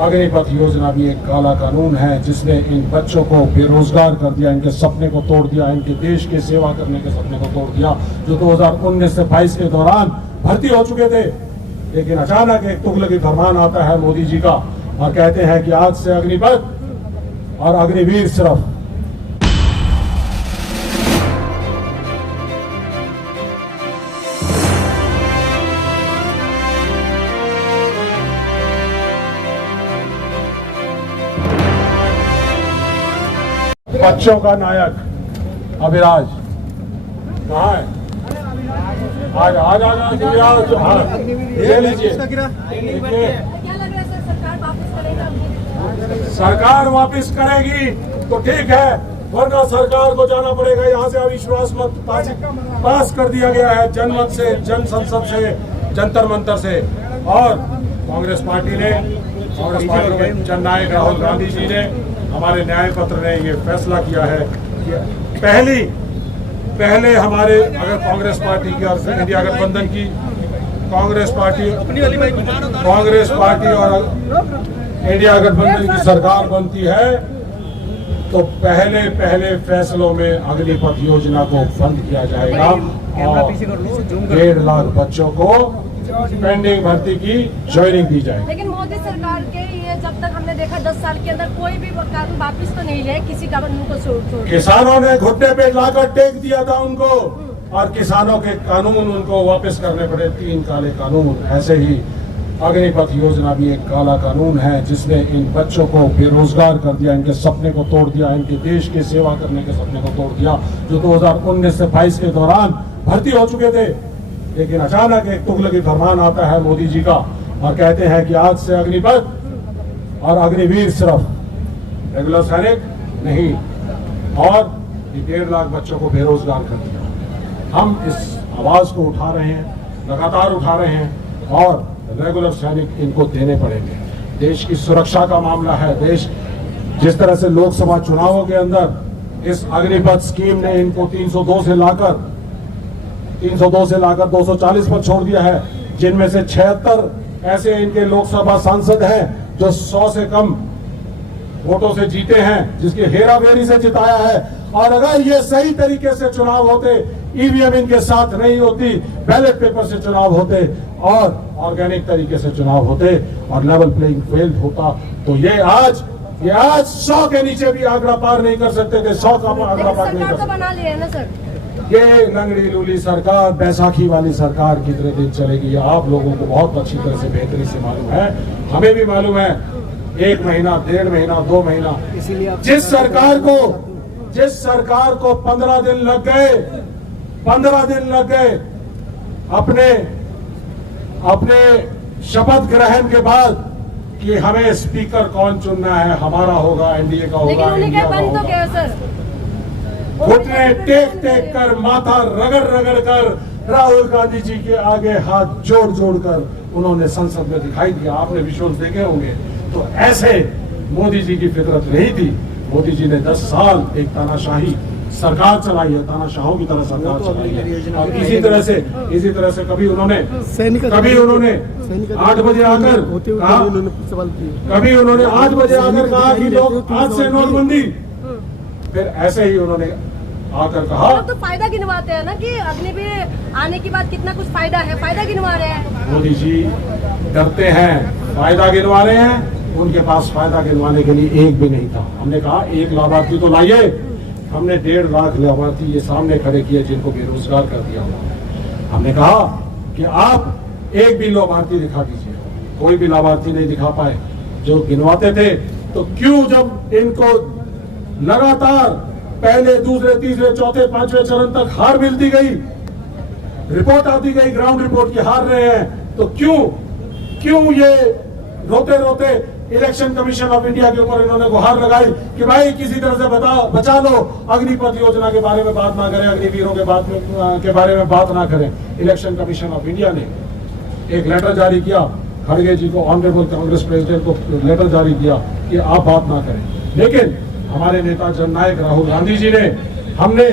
अग्निपथ योजना भी एक काला कानून है जिसने इन बच्चों को बेरोजगार कर दिया, इनके सपने को तोड़ दिया, इनके देश की सेवा करने के सपने को तोड़ दिया, जो 2019 से 22 के दौरान भर्ती हो चुके थे। लेकिन अचानक एक तुगलकी फरमान आता है मोदी जी का और कहते हैं कि आज से अग्निपथ और अग्निवीर सिर्फ बच्चों का नायक अभिराज कहाँ है? आज आज आज अभिराज, हाँ ले लीजिए। सरकार वापस करेगी तो ठीक है, वरना सरकार को जाना पड़ेगा। यहाँ से अविश्वास मत पास कर दिया गया है जनमत से, जन संसद से, जंतर मंतर से। और कांग्रेस पार्टी के जननायक राहुल गांधी जी ने, हमारे न्याय पत्र ने ये फैसला किया है कि पहले हमारे अगर कांग्रेस पार्टी की और इंडिया गठबंधन की कांग्रेस पार्टी और इंडिया गठबंधन की सरकार बनती है तो पहले फैसलों में अग्निपथ योजना को बंद किया जाएगा और 1.5 लाख बच्चों को पेंडिंग भर्ती की ज्वाइनिंग दी जाएगी। लेकिन मोदी सरकार के ये जब तक हमने देखा 10 साल के अंदर कोई भी कानून वापिस तो नहीं लिया किसी कानून को छोड़। किसानों ने घुटने पे लाकर टेक दिया था उनको और किसानों के कानून उनको वापस करने पड़े, 3 काले कानून। ऐसे ही अग्निपथ योजना भी एक काला कानून है जिसने इन बच्चों को बेरोजगार कर दिया, इनके सपने को तोड़ दिया, इनके देश की सेवा करने के सपने को तोड़ दिया, जो 2019 से 22 के दौरान भर्ती हो चुके थे। लेकिन अचानक एक तुगलकी फरमान आता है मोदी जी का और कहते हैं कि आज से अग्निपथ और अग्निवीर सिर्फ रेगुलर सैनिक नहीं, और 1.5 लाख बच्चों को बेरोजगार कर दिया। हम इस आवाज को उठा रहे हैं, लगातार उठा रहे हैं और रेगुलर सैनिक इनको देने पड़ेंगे। देश की सुरक्षा का मामला है। देश जिस तरह से लोकसभा चुनावों के अंदर इस अग्निपथ स्कीम ने इनको 302 से लाकर 240 पर छोड़ दिया है, जिनमें से 76 ऐसे इनके लोकसभा सांसद हैं जो 100 से कम वोटों से जीते हैं, जिसकी हेराफेरी से जिताया है। और अगर ये सही तरीके से चुनाव होते, ईवीएम इनके साथ नहीं होती, बैलेट पेपर से चुनाव होते और ऑर्गेनिक तरीके से चुनाव होते और लेवल प्लेइंग फील्ड होता, तो ये आज 100 के नीचे भी आगरा पार नहीं कर सकते थे। 100 का आगरा पार नहीं कर सकते। बना लिया ना सर, ये लंगड़ी लूली सरकार, बैसाखी वाली सरकार कितने दिन चलेगी आप लोगों को बहुत अच्छी तरह से बेहतरी से मालूम है, हमें भी मालूम है। 1 महीना, 1.5 महीना, 2 महीना, जिस सरकार को 15 दिन लग गए अपने शपथ ग्रहण के बाद कि हमें स्पीकर कौन चुनना है, हमारा होगा, एनडीए का होगा, इंडिया का होगा। घुटने टेक कर, माथा रगड़ कर राहुल गांधी जी के आगे हाथ जोड़ कर उन्होंने संसद में दिखाई दिया। आपने विजुअल्स देखे होंगे। तो ऐसे मोदी जी की फितरत नहीं थी। मोदी जी ने 10 साल एक तानाशाही सरकार चलाई है, तानाशाहों की तरह सरकार चलाई है। और इसी तरह से कभी उन्होंने 8 बजे आकर कहा कि लोग आज से नोटबंदी, फिर ऐसे ही उन्होंने आकर कहा। तो फायदा गिनवाते हैं ना कि अग्निवीर आने के बाद कितना कुछ फायदा है, फायदा गिनवा रहे हैं। मोदी जी डरते हैं, फायदा गिनवा रहे हैं। उनके पास फायदा गिनवाने के लिए एक भी नहीं था। हमने कहा 1 लाभार्थी तो लाइए। हमने 1.5 लाख लाभार्थी ये सामने खड़े किए जिनको बेरोजगार कर दिया। हमने कहा कि आप एक भी लाभार्थी दिखा दीजिए। कोई भी लाभार्थी नहीं दिखा पाए जो गिनवाते थे। तो क्यों जब इनको लगातार पहले, दूसरे, तीसरे, चौथे, 5वें चरण तक हार मिलती गई, रिपोर्ट आती गई ग्राउंड रिपोर्ट की हार रहे हैं, तो क्यों ये रोते इलेक्शन कमीशन ऑफ इंडिया के ऊपर इन्होंने गुहार लगाई कि भाई किसी तरह से बचा लो, अग्निपथ योजना के बारे में बात ना करें, अग्निवीरों के बारे में बात ना करें। इलेक्शन कमीशन ऑफ इंडिया ने एक लेटर जारी किया, खड़गे जी को, ऑनरेबल कांग्रेस प्रेसिडेंट को लेटर जारी किया कि आप बात ना करें। लेकिन हमारे नेता जननायक राहुल गांधी जी ने, हमने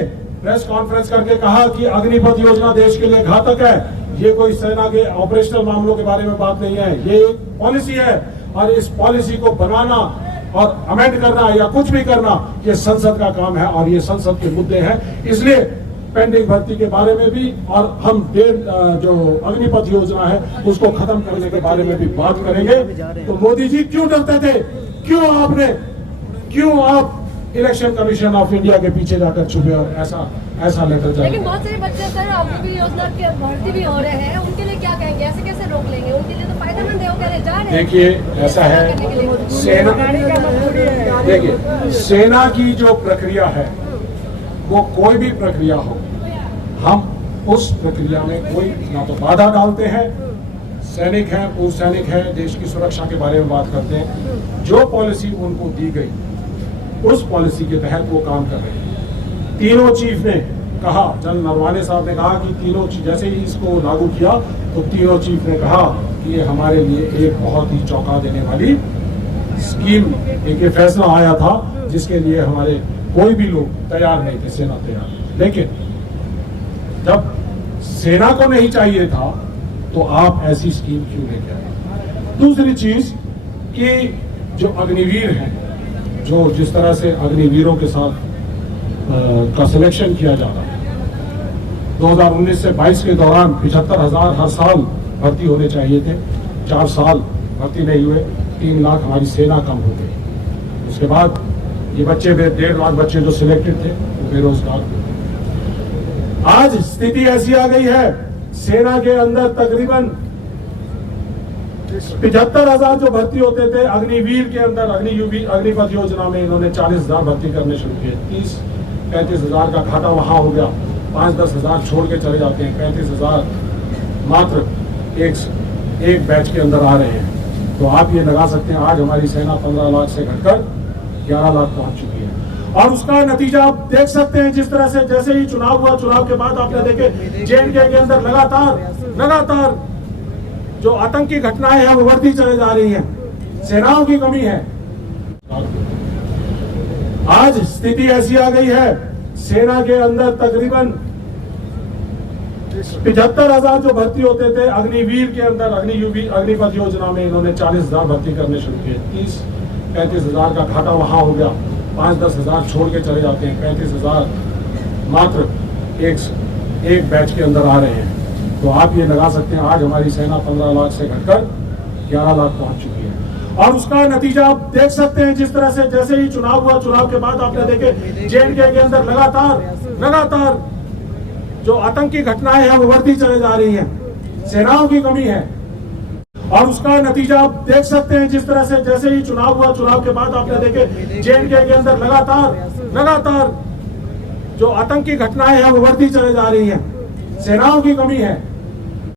प्रेस कॉन्फ्रेंस करके कहा कि अग्निपथ योजना देश के लिए घातक है। ये कोई सेना के ऑपरेशनल मामलों के बारे में बात नहीं है, ये एक पॉलिसी है और इस पॉलिसी को बनाना और अमेंड करना या कुछ भी करना ये संसद का काम है और ये संसद के मुद्दे हैं। इसलिए पेंडिंग भर्ती के बारे में भी और हम जो अग्निपथ योजना है उसको खत्म करने के बारे में भी बात करेंगे। तो मोदी जी क्यों डरते थे, क्यों आप इलेक्शन कमीशन ऑफ इंडिया के पीछे जाकर छुपे और ऐसा लेटर जाए। लेकिन बहुत सारे बच्चे सर अग्निवीर योजना के भर्ती भी हो रहे हैं, उनके लिए क्या कहेंगे, ऐसे कैसे रोक लेंगे? उनके लिए तो फायदेमंद है, वो कह रहे जा रहे हैं। देखिए ऐसा है, सेना की जो प्रक्रिया है वो कोई भी प्रक्रिया हो, हम उस प्रक्रिया में कोई ना तो बाधा डालते हैं। सैनिक हैं, पूर्व सैनिक हैं, देश की सुरक्षा के बारे में बात करते हैं। जो पॉलिसी उनको दी गई उस पॉलिसी के तहत वो काम कर रहे हैं। तीनों चीफ ने कहा, जनरल नरवाने साहब ने कहा कि तीनों जैसे ही इसको लागू किया तो तीनों चीफ ने कहा कि ये हमारे लिए एक बहुत ही चौंका देने वाली स्कीम, एक फैसला आया था जिसके लिए हमारे कोई भी लोग तैयार नहीं थे, सेना तैयार। लेकिन जब सेना को नहीं चाहिए था तो आप ऐसी स्कीम क्यों लेके आए? दूसरी चीज कि जो अग्निवीर हैं, जो जिस तरह से अग्निवीरों के साथ का सिलेक्शन किया जा रहा है, 2019 से 22 के दौरान 75,000 हर साल भर्ती होने चाहिए थे, 4 साल भर्ती नहीं हुए, 3 लाख हमारी सेना कम हो गई। उसके बाद ये बच्चे 1.5 लाख बच्चे जो सिलेक्टेड थे वो बेरोजगार हो गए। आज स्थिति ऐसी आ गई है, सेना के अंदर तकरीबन 75,000 जो भर्ती होते थे अग्निवीर के अंदर, अग्निपथ योजना में इन्होंने 40,000 भर्ती करने शुरू किए। 30-35,000 का घाटा वहां हो गया, 5-10 हजार छोड़ के चले जाते हैं, 35,000 मात्र एक बैच के अंदर आ रहे हैं। तो आप ये लगा सकते हैं आज हमारी सेना 15 लाख से घटकर 11 लाख पहुंच चुकी है। और उसका नतीजा आप देख सकते हैं, जिस तरह से जैसे ही चुनाव हुआ, चुनाव के बाद आपने देखे जेएनके के अंदर लगातार जो आतंकी घटनाएं हैं वो बढ़ती चले जा रही हैं। सेनाओं की कमी है। आज स्थिति ऐसी आ गई है, सेना के अंदर तकरीबन 75,000 जो भर्ती होते थे अग्निवीर के अंदर, अग्निपथ योजना में इन्होंने 40,000 भर्ती करने शुरू किए। 30-35,000 का घाटा वहां हो गया, 5-10 हजार छोड़ के चले जाते हैं, 35,000 मात्र एक बैच के अंदर आ रहे हैं। तो आप ये लगा सकते हैं आज हमारी सेना 15 लाख से घटकर 11 लाख पहुंच चुकी है। और उसका नतीजा आप देख सकते हैं, जिस तरह से जैसे ही चुनाव हुआ, चुनाव के बाद आपने देखे जेएनके के अंदर लगातार जो आतंकी घटनाएं हैं वो बढ़ती चले जा रही हैं। सेनाओं की कमी है। और उसका नतीजा आप देख सकते हैं, जिस तरह से जैसे ही चुनाव हुआ, चुनाव के बाद आपने देखे जेएनके के अंदर लगातार जो आतंकी घटनाएं हैं वो बढ़ती चले जा रही हैं। सेनाओं की कमी है।